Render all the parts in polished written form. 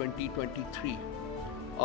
2023।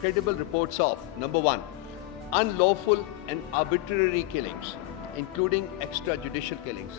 credible reports of number 1 unlawful and arbitrary killings including extrajudicial killings,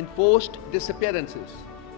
enforced disappearances,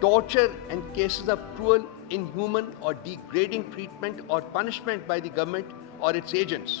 torture and cases of cruel, inhuman or degrading treatment or punishment by the government or its agents,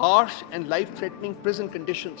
harsh and life threatening prison conditions,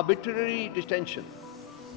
arbitrary detention,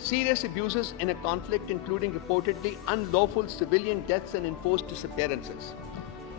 Serious abuses in a conflict including reportedly unlawful civilian deaths and enforced disappearances,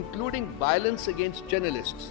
Including violence against journalists,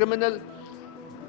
Criminal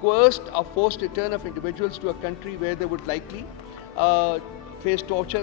coerced or forced return of individuals to a country where they would likely face torture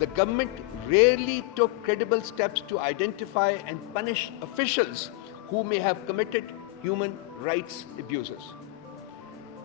the government rarely took credible steps to identify and punish officials who may have committed human rights abuses।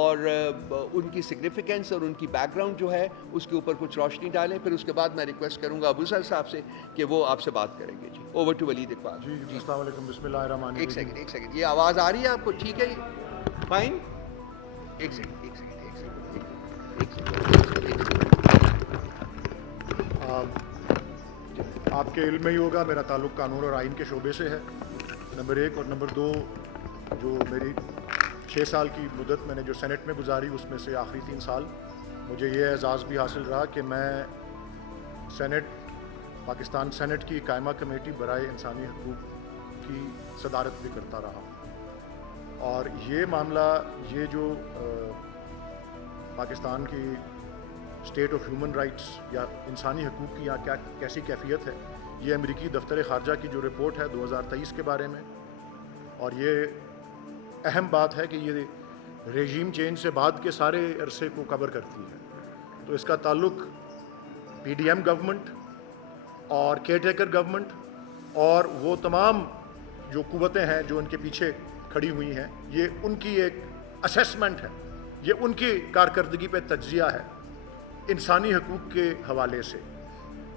اور ان کی significance اور ان کی back ground جو ہے اس کے اوپر کچھ روشنی ڈالیں. پھر اس کے بعد میں ریکویسٹ کروں گا ابو سر صاحب سے کہ وہ آپ سے بات کریں گے. جی اوور ٹو ولید اقبال. جی السلام علیکم. بسم اللہ الرحمن الرحیم. ایک سیکنڈ یہ آواز آ رہی ہے آپ کو؟ ٹھیک ہے فائن. ایک سیکنڈ. آپ کے علم میں ہی ہوگا میرا تعلق قانون اور آئین کے شعبے سے ہے، نمبر 1. اور نمبر 2 جو میری 6 سال کی مدت میں نے جو سینٹ میں گزاری اس میں سے آخری 3 سال مجھے یہ اعزاز بھی حاصل رہا کہ میں پاکستان سینٹ کی قائمہ کمیٹی برائے انسانی حقوق کی صدارت بھی کرتا رہا. اور یہ معاملہ یہ جو پاکستان کی اسٹیٹ آف ہیومن رائٹس یا انسانی حقوق کی یہاں کیسی کیفیت ہے، یہ امریکی دفتر خارجہ کی جو رپورٹ ہے 2023 کے بارے میں، اور یہ اہم بات ہے کہ یہ ریجیم چینج سے بعد کے سارے عرصے کو کور کرتی ہے. تو اس کا تعلق پی ڈی ایم گورنمنٹ اور کیئر ٹیکر گورنمنٹ اور وہ تمام جو قوتیں ہیں جو ان کے پیچھے کھڑی ہوئی ہیں، یہ ان کی ایک اسیسمنٹ ہے، یہ ان کی کارکردگی پہ تجزیہ ہے انسانی حقوق کے حوالے سے.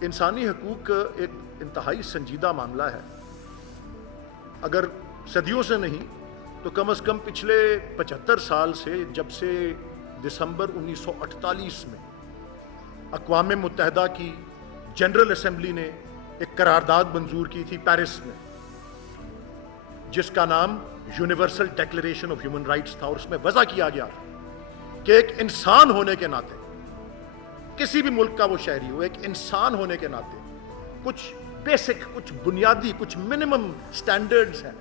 انسانی حقوق ایک انتہائی سنجیدہ معاملہ ہے. اگر صدیوں سے نہیں تو کم از کم پچھلے 75 سال سے، جب سے دسمبر 1948 میں اقوام متحدہ کی جنرل اسمبلی نے ایک قرارداد منظور کی تھی پیرس میں، جس کا نام universal declaration of human rights تھا، اور اس میں وضع کیا گیا کہ ایک انسان ہونے کے ناطے، کسی بھی ملک کا وہ شہری ہو، ایک انسان ہونے کے ناطے کچھ بیسک، کچھ بنیادی، کچھ منیمم سٹینڈرڈز ہیں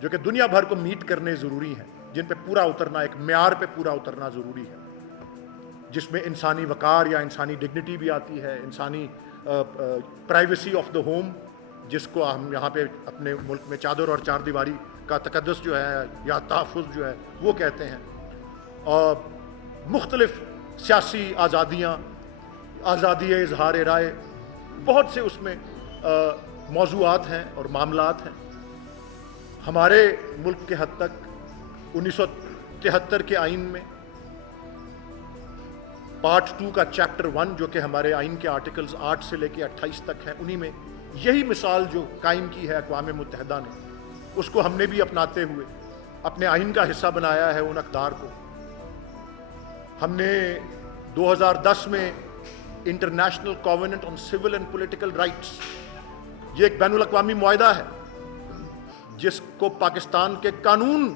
جو کہ دنیا بھر کو میٹ کرنے ضروری ہیں، جن پہ پورا اترنا، ایک معیار پہ پورا اترنا ضروری ہے، جس میں انسانی وقار یا انسانی ڈگنیٹی بھی آتی ہے، انسانی پرائیویسی آف دا ہوم، جس کو ہم یہاں پہ اپنے ملک میں چادر اور چار دیواری کا تقدس جو ہے یا تحفظ جو ہے وہ کہتے ہیں، اور مختلف سیاسی آزادیاں، آزادی اظہار رائے، بہت سے اس میں موضوعات ہیں اور معاملات ہیں. ہمارے ملک کے حد تک 1973 کے آئین میں پارٹ 2 کا چیپٹر 1 جو کہ ہمارے آئین کے آرٹیکلز 8 سے لے کے 28 تک ہیں، انہی میں یہی مثال جو قائم کی ہے اقوام متحدہ نے، اس کو ہم نے بھی اپناتے ہوئے اپنے آئین کا حصہ بنایا ہے. ان اقدار کو ہم نے 2010 میں international covenant on civil and political rights, یہ ایک بین الاقوامی معاہدہ ہے جس کو پاکستان کے قانون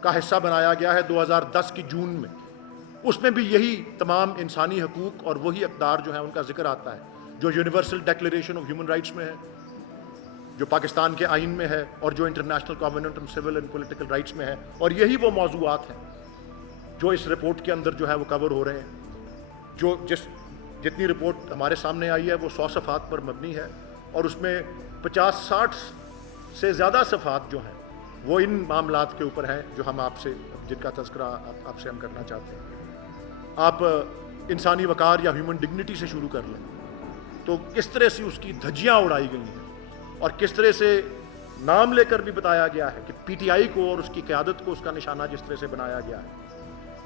کا حصہ بنایا گیا ہے 2010 کی جون میں. اس میں بھی یہی تمام انسانی حقوق اور وہی اقدار جو ہیں ان کا ذکر آتا ہے جو universal declaration of human rights میں ہے، جو پاکستان کے آئین میں ہے، اور جو international covenant on civil and political rights میں ہے. اور یہی وہ موضوعات ہیں جو اس رپورٹ کے اندر جو ہے وہ کور ہو رہے ہیں. جو جتنی رپورٹ ہمارے سامنے آئی ہے وہ 100 صفحات پر مبنی ہے، اور اس میں 50-60 سے زیادہ صفحات جو ہیں وہ ان معاملات کے اوپر ہیں جو ہم آپ سے، جن کا تذکرہ آپ سے ہم کرنا چاہتے ہیں. آپ انسانی وقار یا ہیومن ڈگنیٹی سے شروع کر لیں تو کس طرح سے اس کی دھجیاں اڑائی گئی ہیں، اور کس طرح سے نام لے کر بھی بتایا گیا ہے کہ پی ٹی آئی کو اور اس کی قیادت کو اس کا نشانہ جس طرح سے بنایا گیا ہے.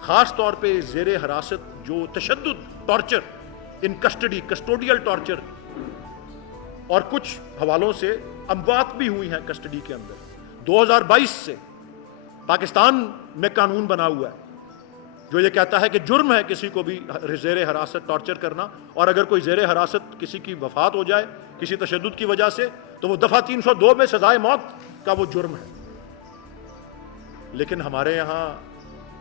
خاص طور پہ زیر حراست جو تشدد، ٹارچر ان کسٹڈی، کسٹوڈیل ٹارچر، اور کچھ حوالوں سے اموات بھی ہوئی ہیں کسٹڈی کے اندر. 2022 سے پاکستان میں قانون بنا ہوا ہے جو یہ کہتا ہے کہ جرم ہے کسی کو بھی زیر حراست ٹارچر کرنا، اور اگر کوئی زیر حراست کسی کی وفات ہو جائے کسی تشدد کی وجہ سے تو وہ دفعہ 302 میں سزائے موت کا وہ جرم ہے. لیکن ہمارے یہاں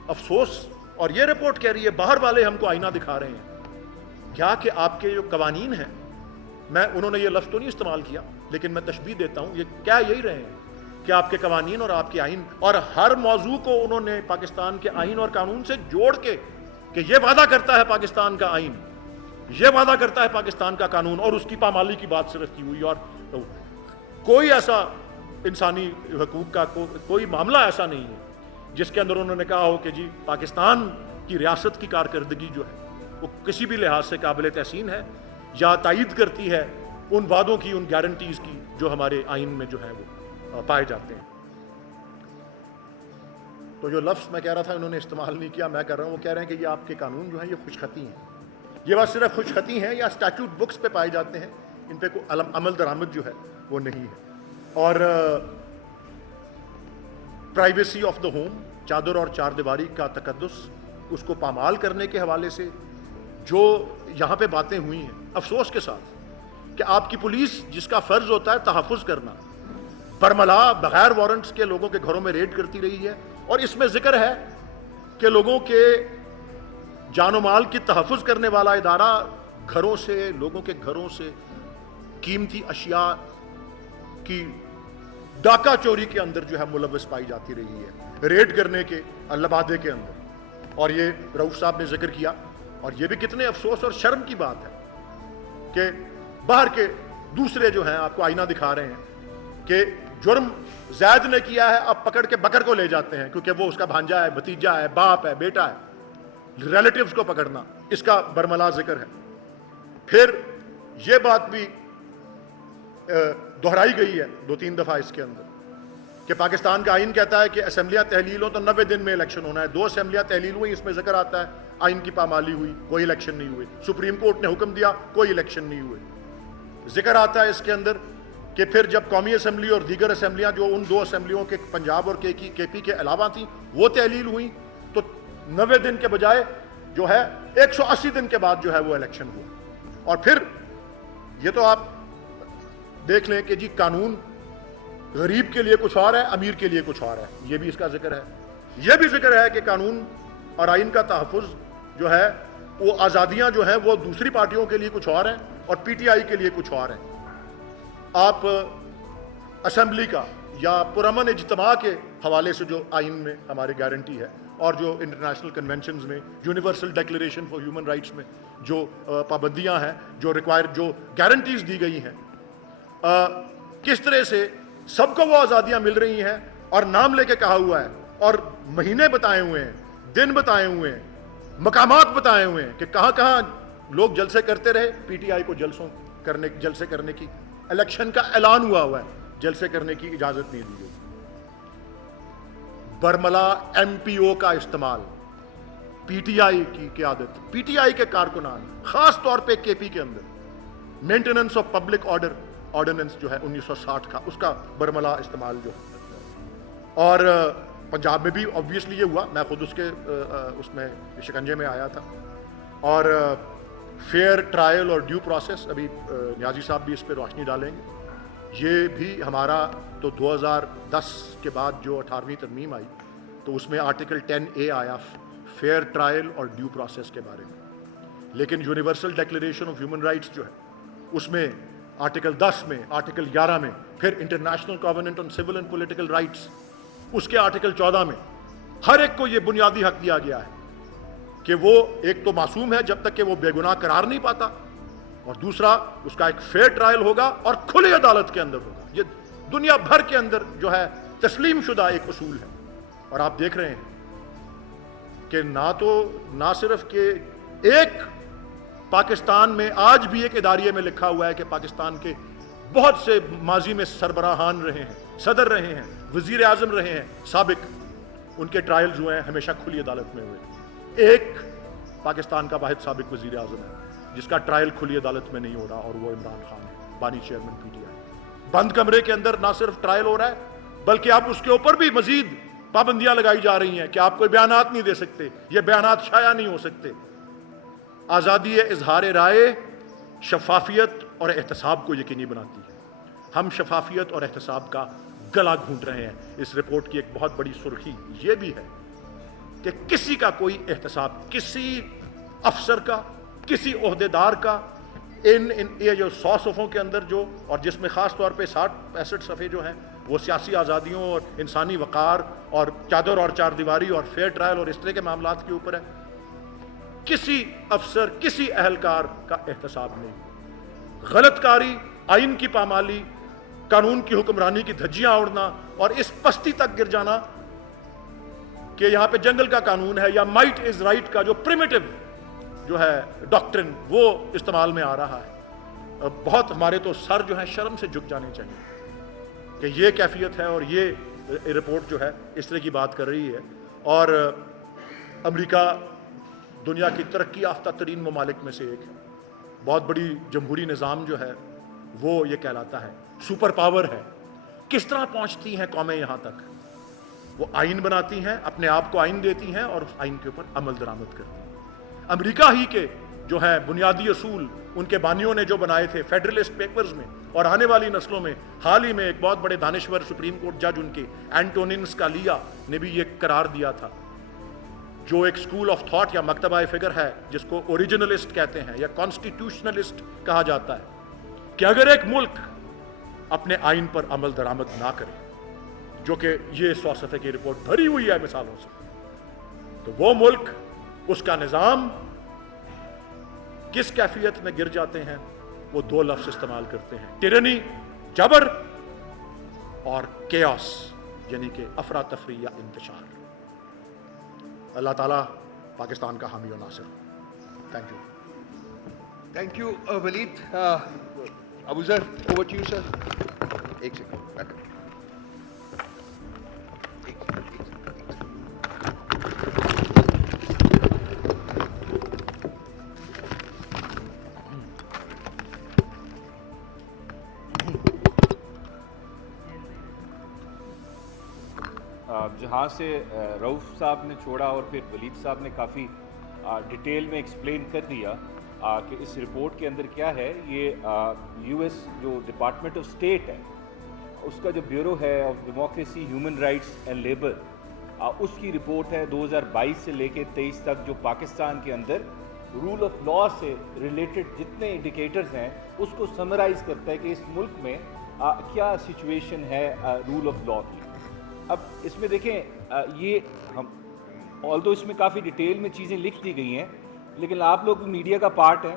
افسوس، اور یہ رپورٹ کہہ رہی ہے، باہر والے ہم کو آئینہ دکھا رہے ہیں کیا کہ آپ کے جو قوانین ہیں، انہوں نے یہ لفظ تو نہیں استعمال کیا لیکن میں تشبیہ دیتا ہوں، یہ کیا یہی رہے ہیں کہ آپ کے قوانین اور آپ کے آئین، اور ہر موضوع کو انہوں نے پاکستان کے آئین اور قانون سے جوڑ کے کہ یہ وعدہ کرتا ہے پاکستان کا آئین، یہ وعدہ کرتا ہے پاکستان کا قانون، اور اس کی پامالی کی بات صرف کی ہوئی. اور کوئی ایسا انسانی حقوق کا کوئی معاملہ ایسا نہیں ہے جس کے اندر انہوں نے کہا ہو کہ جی پاکستان کی ریاست کی کارکردگی جو ہے وہ کسی بھی لحاظ سے قابل تحسین ہے یا تائید کرتی ہے ان وعدوں کی، ان گارنٹیز کی جو ہمارے آئین میں جو ہے وہ پائے جاتے ہیں. تو جو لفظ میں کہہ رہا تھا انہوں نے استعمال نہیں کیا، میں کر رہا ہوں، وہ کہہ رہے ہیں کہ یہ آپ کے قانون جو ہیں یہ خوش خطی ہیں. یہ بات صرف خوش خطی ہیں یا اسٹیچوٹ بکس پہ پائے جاتے ہیں، ان پہ کوئی عمل درآمد جو ہے وہ نہیں ہے. اور پرائیویسی آف دا ہوم، چادر اور چار دیواری کا تقدس، اس کو پامال کرنے کے حوالے سے جو یہاں پہ باتیں ہوئی ہیں، افسوس کے ساتھ کہ آپ کی پولیس جس کا فرض ہوتا ہے تحفظ کرنا، برملا بغیر وارنٹس کے لوگوں کے گھروں میں ریڈ کرتی رہی ہے. اور اس میں ذکر ہے کہ لوگوں کے جان و مال کی تحفظ کرنے والا ادارہ گھروں سے، لوگوں کے گھروں سے قیمتی اشیاء کی ڈاکہ چوری کے اندر جو ہے ملوث پائی جاتی رہی ہے، ریڈ کرنے کے لبادے کے اندر. اور یہ رؤوف صاحب نے ذکر کیا، اور یہ بھی کتنے افسوس اور شرم کی بات ہے کہ باہر کے دوسرے جو ہیں آپ کو آئینہ دکھا رہے ہیں کہ جرم زید نے کیا ہے، اب پکڑ کے بکر کو لے جاتے ہیں کیونکہ وہ اس کا بھانجا ہے، بھتیجا ہے، باپ ہے، بیٹا ہے، ریلیٹیوز کو پکڑنا، اس کا برملا ذکر ہے. پھر یہ بات بھی دہرائی گئی ہے 2-3 دفعہ اس کے اندر کہ پاکستان کا آئین کہتا ہے کہ اسمبلیاں تحلیل ہوں تو 90 دن میں الیکشن ہونا ہے. 2 اسمبلیاں تحلیل ہوئی، اس میں ذکر آتا ہے آئین کی پامالی ہوئی، کوئی الیکشن نہیں ہوئے. سپریم کورٹ نے حکم دیا، کوئی الیکشن نہیں ہوئے. ذکر آتا ہے اس کے اندر کہ پھر جب قومی اسمبلی اور دیگر اسمبلیاں جو ان 2 اسمبلیوں کے پنجاب اور کے پی کے علاوہ تھیں وہ تحلیل ہوئیں تو 90 دن کے بجائے جو ہے 180 دن کے بعد جو ہے وہ الیکشن ہوا. اور پھر یہ تو آپ دیکھ لیں کہ جی قانون غریب کے لیے کچھ اور ہے، امیر کے لیے کچھ اور ہے. یہ بھی اس کا ذکر ہے. یہ بھی ذکر ہے کہ قانون اور آئین کا تحفظ جو ہے وہ آزادیاں جو ہیں وہ دوسری پارٹیوں کے لیے کچھ اور ہیں اور پی ٹی آئی کے لیے کچھ اور ہیں. آپ اسمبلی کا یا پرامن اجتماع کے حوالے سے جو آئین میں ہماری گارنٹی ہے اور جو انٹرنیشنل کنونشنز میں، universal declaration for human rights میں جو پابندیاں ہیں، جو جو گارنٹیز دی گئی ہیں، کس طرح سے سب کو وہ آزادیاں مل رہی ہیں اور نام لے کے کہا ہوا ہے اور مہینے بتائے ہوئے ہیں، دن بتائے ہوئے ہیں، مقامات بتائے ہوئے ہیں کہ کہاں کہاں لوگ جلسے کرتے رہے. پی ٹی آئی کو جلسے کرنے کی، الیکشن کا اعلان ہوا ہے، جلسے کرنے کی اجازت نہیں دی گئی. برملا ایم پی او کا استعمال، پی ٹی آئی کی قیادت، پی ٹی آئی کے کارکنان، خاص طور پہ کے پی کے اندر maintenance of public order ordinance جو ہے 1960 کا، اس کا برملا استعمال جو ہے. اور پنجاب میں بھی obviously یہ ہوا، میں خود اس میں شکنجے میں آیا تھا. اور فیئر ٹرائل اور ڈیو پروسیس، ابھی نیازی صاحب بھی اس پہ روشنی ڈالیں گے. یہ بھی ہمارا تو 2010 کے بعد جو 18ویں ترمیم آئی تو اس میں آرٹیکل 10A آیا فیئر ٹرائل اور ڈیو پروسیس کے بارے میں. لیکن universal declaration of human rights جو ہے اس میں آرٹیکل 10 میں، آرٹیکل 11 میں، پھر international covenant on civil and political rights اس کے آرٹیکل 14 میں ہر ایک کو یہ بنیادی حق دیا گیا ہے کہ وہ ایک تو معصوم ہے جب تک کہ وہ بے گناہ قرار نہیں پاتا، اور دوسرا اس کا ایک فیئر ٹرائل ہوگا اور کھلی عدالت کے اندر ہوگا. یہ دنیا بھر کے اندر جو ہے تسلیم شدہ ایک اصول ہے. اور آپ دیکھ رہے ہیں کہ نہ صرف کہ ایک پاکستان میں آج بھی ایک اداریے میں لکھا ہوا ہے کہ پاکستان کے بہت سے ماضی میں سربراہان رہے ہیں، صدر رہے ہیں، وزیر اعظم رہے ہیں سابق، ان کے ٹرائلز ہوئے ہیں ہمیشہ کھلی عدالت میں ہوئے. ایک پاکستان کا واحد سابق وزیر اعظم ہے جس کا ٹرائل کھلی عدالت میں نہیں ہو رہا، اور وہ عمران خان ہے، بانی چیئرمین پی ٹی آئی. بند کمرے کے اندر نہ صرف ٹرائل ہو رہا ہے بلکہ آپ اس کے اوپر بھی مزید پابندیاں لگائی جا رہی ہیں کہ آپ کوئی بیانات نہیں دے سکتے، یہ بیانات شائع نہیں ہو سکتے. آزادی اظہار رائے شفافیت اور احتساب کو یقینی بناتی ہے. ہم شفافیت اور احتساب کا گلا گھونٹ رہے ہیں. اس رپورٹ کی ایک بہت بڑی سرخی یہ بھی ہے کہ کسی کا کوئی احتساب، کسی افسر کا، کسی عہدیدار کا یہ جو 100 صفحوں کے اندر جو، اور جس میں خاص طور پہ 60-65 صفحے جو ہیں وہ سیاسی آزادیوں اور انسانی وقار اور چادر اور چار دیواری اور فیئر ٹرائل اور اس طرح کے معاملات کے اوپر ہے، کسی افسر، کسی اہلکار کا احتساب نہیں. غلط کاری، آئین کی پامالی، قانون کی حکمرانی کی دھجیاں اڑنا اور اس پستی تک گر جانا کہ یہاں پہ جنگل کا قانون ہے یا مائٹ از رائٹ کا جو پریمیٹو جو ہے ڈاکٹرن وہ استعمال میں آ رہا ہے. بہت ہمارے تو سر جو ہیں شرم سے جھک جانے چاہیے کہ یہ کیفیت ہے اور یہ رپورٹ جو ہے اس طرح کی بات کر رہی ہے. اور امریکہ دنیا کی ترقی یافتہ ترین ممالک میں سے ایک ہے. بہت بڑی جمہوری نظام جو ہے وہ یہ کہلاتا ہے سپر پاور ہے. کس طرح پہنچتی ہیں قومیں یہاں تک؟ وہ آئین بناتی ہیں, اپنے آپ کو آئین دیتی ہیں اور اس آئین کے اوپر عمل درآمد کرتی ہیں. امریکہ ہی کے جو ہیں بنیادی اصول ان کے بانیوں نے جو بنائے تھے فیڈرلسٹ پیپرز میں, اور آنے والی نسلوں میں حال ہی میں ایک بہت بڑے دانشور سپریم کورٹ جج ان کے اینٹونین اسکالیا نے بھی یہ قرار دیا تھا, جو ایک اسکول آف تھاٹ یا مکتبہ فکر ہے جس کو اوریجنلسٹ کہتے ہیں یا کانسٹیٹیوشنلسٹ کہا جاتا ہے, کہ اگر ایک ملک اپنے آئین پر عمل درآمد نہ کرے, جو کہ یہ 100 صفحے کی رپورٹ بھری ہوئی ہے مثالوں سے, تو وہ ملک, اس کا نظام کس کیفیت میں گر جاتے ہیں. وہ 2 لفظ استعمال کرتے ہیں, ٹیرنی جبر اور کیاس, یعنی کہ افراتفری یا انتشار. اللہ تعالیٰ پاکستان کا حامی و ناصر. Thank you. Thank you Waleed. Abu Zar, over to you sir. ایک سیکنڈ بیٹھو. جہاں سے رؤف صاحب نے چھوڑا اور پھر ولید صاحب نے کافی ڈیٹیل میں ایکسپلین کر دیا کہ اس رپورٹ کے اندر کیا ہے. یہ یو ایس جو ڈپارٹمنٹ آف اسٹیٹ ہے, اس کا جو بیورو ہے of democracy, human rights and labour, اس کی رپورٹ ہے 2022 سے لے کے 23 تک, جو پاکستان کے اندر رول آف لا سے ریلیٹڈ جتنے انڈیکیٹرز ہیں اس کو سمرائز کرتا ہے کہ اس ملک میں کیا سچویشن ہے رول آف لا کی. اب اس میں دیکھیں, یہ ہم آلدو اس میں کافی ڈیٹیل میں چیزیں لکھ دی گئی ہیں, لیکن آپ لوگ میڈیا کا پارٹ ہیں.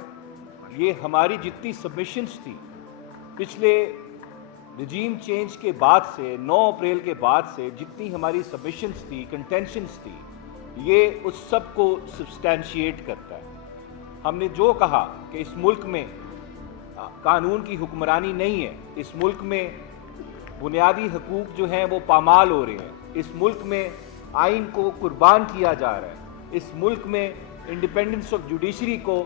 یہ ہماری جتنی سبمیشنز تھی پچھلے رجیم چینج کے بعد سے, 9 اپریل کے بعد سے جتنی ہماری سبمیشنز تھی, کنٹینشنز تھی, یہ اس سب کو سبسٹینشیٹ کرتا ہے. ہم نے جو کہا کہ اس ملک میں قانون کی حکمرانی نہیں ہے, اس ملک میں بنیادی حقوق جو ہیں وہ پامال ہو رہے ہیں, اس ملک میں آئین کو قربان کیا جا رہا ہے, اس ملک میں انڈیپینڈنس آف جوڈیشری کو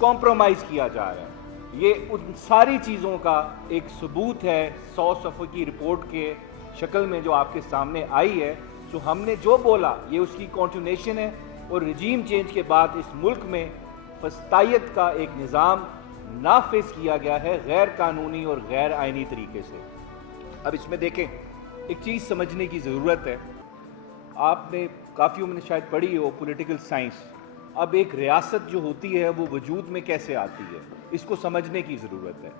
کمپرومائز کیا جا رہا ہے. یہ ان ساری چیزوں کا ایک ثبوت ہے 100 صفحے کی رپورٹ کے شکل میں جو آپ کے سامنے آئی ہے. سو ہم نے جو بولا یہ اس کی کنٹینیوشن ہے, اور رجیم چینج کے بعد اس ملک میں فسطائیت کا ایک نظام نافذ کیا گیا ہے غیر قانونی اور غیر آئینی طریقے سے. اب اس میں دیکھیں, ایک چیز سمجھنے کی ضرورت ہے. آپ نے کافی عمر شاید پڑھی ہو پولیٹیکل سائنس. اب ایک ریاست جو ہوتی ہے وہ وجود میں کیسے آتی ہے, اس کو سمجھنے کی ضرورت ہے.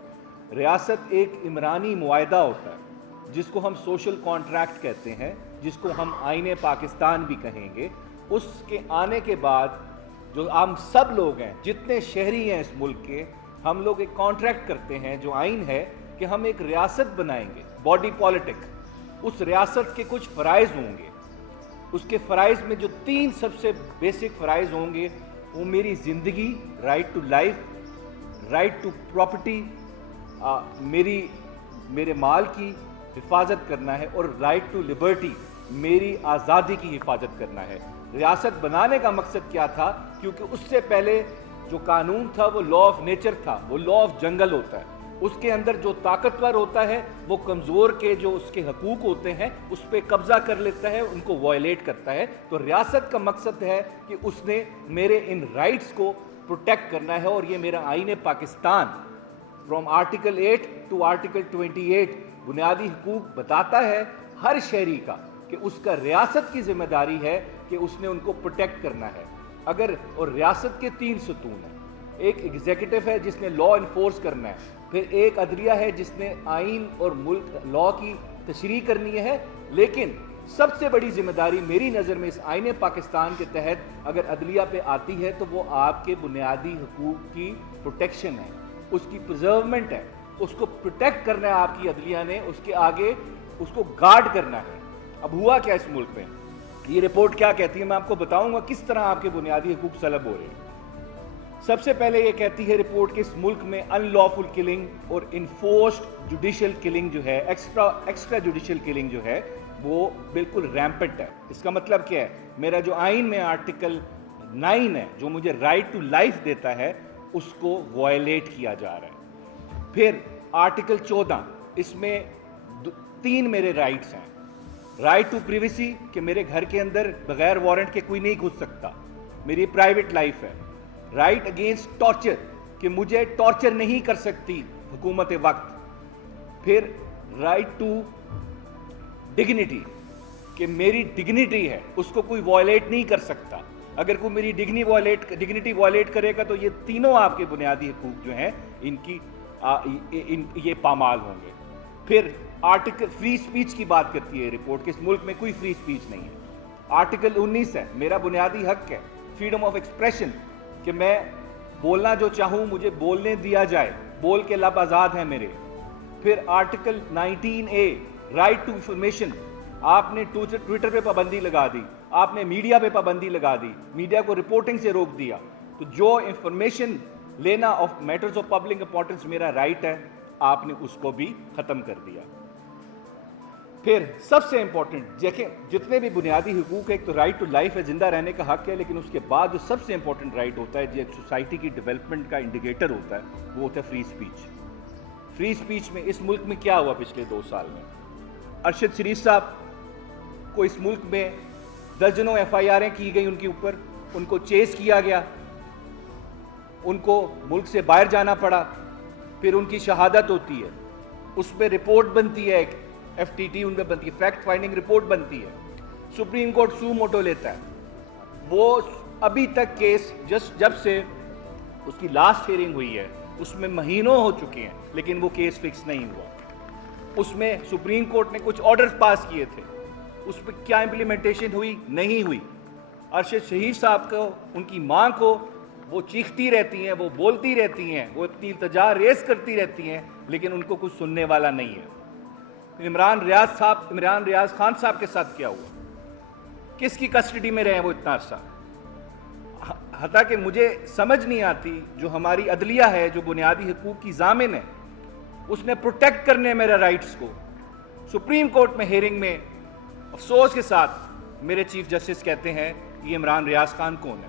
ریاست ایک عمرانی معاہدہ ہوتا ہے جس کو ہم سوشل کانٹریکٹ کہتے ہیں, جس کو ہم آئین پاکستان بھی کہیں گے. اس کے آنے کے بعد جو ہم سب لوگ ہیں, جتنے شہری ہیں اس ملک کے, ہم لوگ ایک کانٹریکٹ کرتے ہیں جو آئین ہے کہ ہم ایک ریاست بنائیں گے, باڈی پالیٹک. اس ریاست کے کچھ فرائض ہوں گے. اس کے فرائض میں جو 3 سب سے بیسک فرائض ہوں گے وہ میری زندگی, right to life, right to property, میرے مال کی حفاظت کرنا ہے, اور رائٹ ٹو لبرٹی, میری آزادی کی حفاظت کرنا ہے. ریاست بنانے کا مقصد کیا تھا؟ کیونکہ اس سے پہلے جو قانون تھا وہ لا آف نیچر تھا, وہ لا آف جنگل ہوتا ہے. اس کے اندر جو طاقتور ہوتا ہے وہ کمزور کے جو اس کے حقوق ہوتے ہیں اس پہ قبضہ کر لیتا ہے, ان کو وائلیٹ کرتا ہے. تو ریاست کا مقصد ہے کہ اس نے میرے ان رائٹس کو پروٹیکٹ کرنا ہے, اور یہ میرا آئین Pakistan from article 8 to article 28 بنیادی حقوق بتاتا ہے ہر شہری کا کہ اس کا ریاست کی ذمہ داری ہے کہ اس نے ان کو پروٹیکٹ کرنا ہے. اور ریاست کے 3 ستون ہیں. ایک ایگزیکٹو ہے جس نے لا انفورس کرنا ہے, پھر ایک عدلیہ ہے جس نے آئین اور ملک لا کی تشریح کرنی ہے. لیکن سب سے بڑی ذمہ داری میری نظر میں اس آئین پاکستان کے تحت اگر عدلیہ پہ آتی ہے تو وہ آپ کے بنیادی حقوق کی پروٹیکشن ہے, اس کی پرزرومنٹ ہے. اس کو پروٹیکٹ کرنا ہے آپ کی عدلیہ نے, اس کے آگے اس کو گارڈ کرنا ہے. اب ہوا کیا اس ملک میں, یہ رپورٹ کیا کہتی ہے میں آپ کو بتاؤں گا کس طرح آپ کے بنیادی حقوق سلب ہو رہے ہیں. سب سے پہلے یہ کہتی ہے رپورٹ کہ اس ملک میں ان لافل کلنگ اور انفورسڈ جوڈیشل کلنگ جو ہے, ایکسٹرا جوڈیشل کلنگ جو ہے, وہ بالکل ریمپٹ ہے. اس کا مطلب کیا ہے؟ میرا جو آئین میں آرٹیکل 9 ہے جو مجھے رائٹ ٹو لائف دیتا ہے اس کو وائلیٹ کیا جا رہا ہے. پھر آرٹیکل 14 اس میں 3 میرے رائٹس ہیں. رائٹ ٹو پریویسی کہ میرے گھر کے اندر بغیر وارنٹ کے کوئی نہیں گھس سکتا, میری پرائیویٹ لائف ہے. رائٹ اگینسٹ ٹارچر کہ مجھے ٹارچر نہیں کر سکتی حکومت وقت. پھر رائٹ ٹو ڈگنیٹی کہ میری ڈگنیٹی ہے اس کو کوئی وائلیٹ نہیں کر سکتا. اگر کوئی میری ڈگنیٹی وائلیٹ کرے گا تو یہ تینوں آپ کے بنیادی حقوق جو ہیں ان کی یہ پامال ہوں گے. پھر آرٹیکل فری سپیچ کی بات کرتی ہے رپورٹ کہ اس ملک میں کوئی فری سپیچ نہیں ہے. آرٹیکل 19 ہے میرا بنیادی حق ہے فریڈم آف ایکسپریشن کہ میں بولنا جو چاہوں مجھے بولنے دیا جائے, بول کے لب آزاد ہیں میرے. پھر article 19A right to information, آپ نے ٹویٹر پہ پابندی لگا دی, آپ نے میڈیا پہ پابندی لگا دی, میڈیا کو رپورٹنگ سے روک دیا. تو جو انفارمیشن لینا of matters of public importance میرا رائٹ ہے آپ نے اس کو بھی ختم کر دیا. پھر سب سے امپورٹنٹ دیکھیں جتنے بھی بنیادی حقوق ہے, ایک تو رائٹ ٹو لائف ہے, زندہ رہنے کا حق ہے, لیکن اس کے بعد جو سب سے امپورٹنٹ رائٹ ہوتا ہے جو ایک سوسائٹی کی ڈیولپمنٹ کا انڈیکیٹر ہوتا ہے وہ ہوتا ہے فری سپیچ. فری سپیچ میں اس ملک میں کیا ہوا پچھلے 2 سال میں؟ ارشد شریف صاحب کو اس ملک میں درجنوں FIRیں کی گئی ان کے اوپر, ان کو چیز کیا گیا, ان کو ملک سے باہر جانا پڑا. پھر ان کی شہادت ہوتی ہے, اس پہ رپورٹ بنتی ہے, ایک FTT ان پہ بنتی ہے, فیکٹ فائنڈنگ رپورٹ بنتی ہے. سپریم کورٹ سو موٹو لیتا ہے. وہ ابھی تک کیس جب سے اس کی لاسٹ ہیئرنگ ہوئی ہے اس میں مہینوں ہو چکے ہیں لیکن وہ کیس فکس نہیں ہوا. اس میں سپریم کورٹ نے کچھ آرڈرز پاس کیے تھے, اس پہ کیا امپلیمنٹیشن ہوئی؟ نہیں ہوئی. ارشد شہید صاحب کو, ان کی ماں کو, وہ چیختی رہتی ہیں, وہ بولتی رہتی ہیں, وہ اتنی التجا ریز کرتی رہتی ہیں لیکن ان کو کچھ سننے والا نہیں ہے. عمران ریاض خان صاحب کے ساتھ کیا ہوا؟ کس کی کسٹڈی میں رہے ہیں وہ اتنا عرصہ؟ حتیٰ کہ مجھے سمجھ نہیں آتی جو ہماری عدلیہ ہے جو بنیادی حقوق کی ضامن ہے اس نے پروٹیکٹ کرنے میرے رائٹس کو. سپریم کورٹ میں ہیئرنگ میں افسوس کے ساتھ میرے چیف جسٹس کہتے ہیں یہ عمران ریاض خان کون ہے.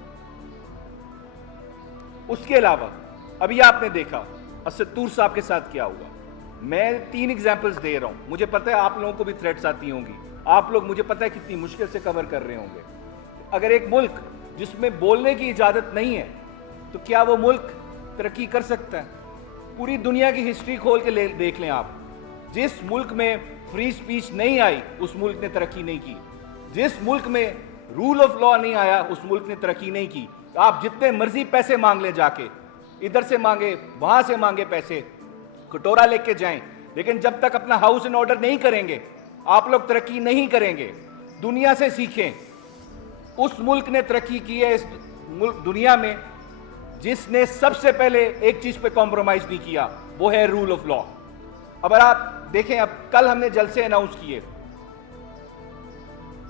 اس کے علاوہ ابھی آپ نے دیکھا اسد طور صاحب کے ساتھ کیا ہوا. میں 3 ایگزامپلز دے رہا ہوں, مجھے پتہ ہے آپ لوگوں کو بھی تھریٹس آتی ہوں گی, آپ لوگ مجھے پتہ ہے کتنی مشکل سے کور کر رہے ہوں گے. اگر ایک ملک جس میں بولنے کی اجازت نہیں ہے تو کیا وہ ملک ترقی کر سکتا ہے؟ پوری دنیا کی ہسٹری کھول کے دیکھ لیں آپ, جس ملک میں فری سپیچ نہیں آئی اس ملک نے ترقی نہیں کی. جس ملک میں رول آف لا نہیں آیا اس ملک نے ترقی نہیں کی. آپ جتنے مرضی پیسے مانگ لیں, جا کے ادھر سے مانگے وہاں سے مانگے پیسے, کٹورا لے کے جائیں, لیکن جب تک اپنا ہاؤس ان آرڈر نہیں کریں گے آپ لوگ ترقی نہیں کریں گے. دنیا سے سیکھیں. اس ملک نے ترقی کی ہے اس ملک دنیا میں جس نے سب سے پہلے ایک چیز پہ کمپرومائز نہیں کیا, وہ ہے رول آف لا. اب آپ دیکھیں, اب کل ہم نے جلسے اناؤنس کیے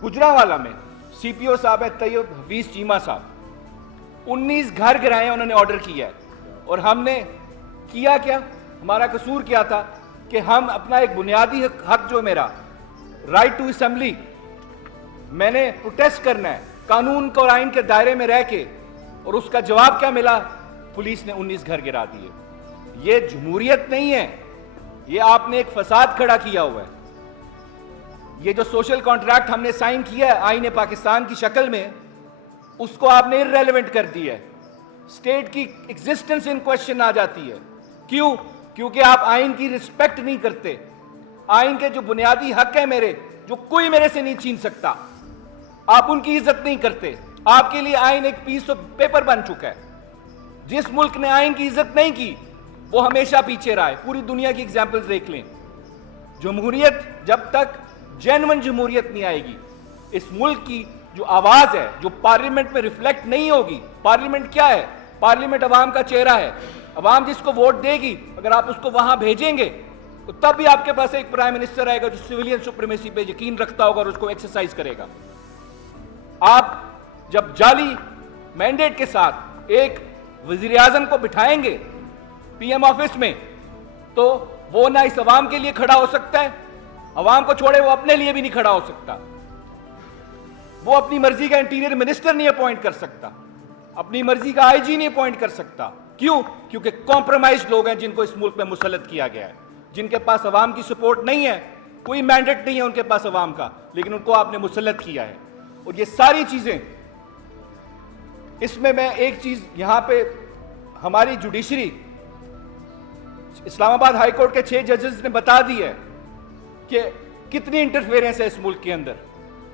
گجرانوالہ میں, CPO صاحب ہے طیب حفیظ چیمہ صاحب, 19 گھر گرائے انہوں نے آرڈر کیا ہے. اور ہم نے کیا کیا, ہمارا قصور کیا تھا کہ ہم اپنا ایک بنیادی حق جو میرا رائٹ ٹو اسمبلی, میں نے پروٹیسٹ کرنا ہے قانون اور آئین کے دائرے میں رہ کے, اور اس کا جواب کیا ملا؟ پولیس نے 19 گھر گرا دیے. یہ جمہوریت نہیں ہے, یہ آپ نے ایک فساد کھڑا کیا ہوا ہے. یہ جو سوشل کانٹریکٹ ہم نے سائن کیا ہے آئین پاکستان کی شکل میں, اس کو آپ نے irrelevant کر دیا ہے. اسٹیٹ کی ایگزسٹنس ان کوشچن آ جاتی ہے. کیوں؟ کیونکہ آپ آئین کی رسپیکٹ نہیں کرتے. آئین کے جو بنیادی حق ہے میرے, جو کوئی میرے سے نہیں چھین سکتا, آپ ان کی عزت نہیں کرتے. آپ کے لیے آئین ایک پیس آف پیپر بن چکا ہے. جس ملک نے آئین کی عزت نہیں کی وہ ہمیشہ پیچھے رہا ہے. پوری دنیا کی ایگزامپلز دیکھ لیں. جمہوریت جب تک جینون جمہوریت نہیں آئے گی, اس ملک کی جو آواز ہے جو پارلیمنٹ میں ریفلیکٹ نہیں ہوگی. پارلیمنٹ کیا ہے؟ پارلیمنٹ عوام کا چہرہ ہے. عوام جس کو ووٹ دے گی اگر آپ اس کو وہاں بھیجیں گے تو تب بھی آپ کے پاس ایک پرائم منسٹر آئے گا جو سویلین سپریمیسی پہ یقین رکھتا ہوگا اور اس کو ایکسرسائز کرے گا. آپ جب جعلی مینڈیٹ کے ساتھ ایک وزیر اعظم کو بٹھائیں گے PM آفس میں تو وہ نہ اس عوام کے لیے کھڑا ہو سکتا ہے عوام کو چھوڑے وہ اپنے لیے بھی نہیں کھڑا ہو سکتا, وہ اپنی مرضی کا انٹیریئر منسٹر نہیں اپوائنٹ کر سکتا, اپنی مرضی کا آئی جی نہیں اپوائنٹ کر سکتا. کیوں؟ کیونکہ کمپرومائز لوگ ہیں جن کو اس ملک میں مسلط کیا گیا ہے, جن کے پاس عوام کی سپورٹ نہیں ہے, کوئی مینڈیٹ نہیں ہے ان کے پاس عوام کا, لیکن ان کو آپ نے مسلط کیا ہے. اور یہ ساری چیزیں, اس میں ایک چیز یہاں پہ ہماری جوڈیشری, اسلام آباد ہائی کورٹ کے 6 ججز نے بتا دی ہے کہ کتنی انٹرفیئرنس ہے اس ملک کے اندر,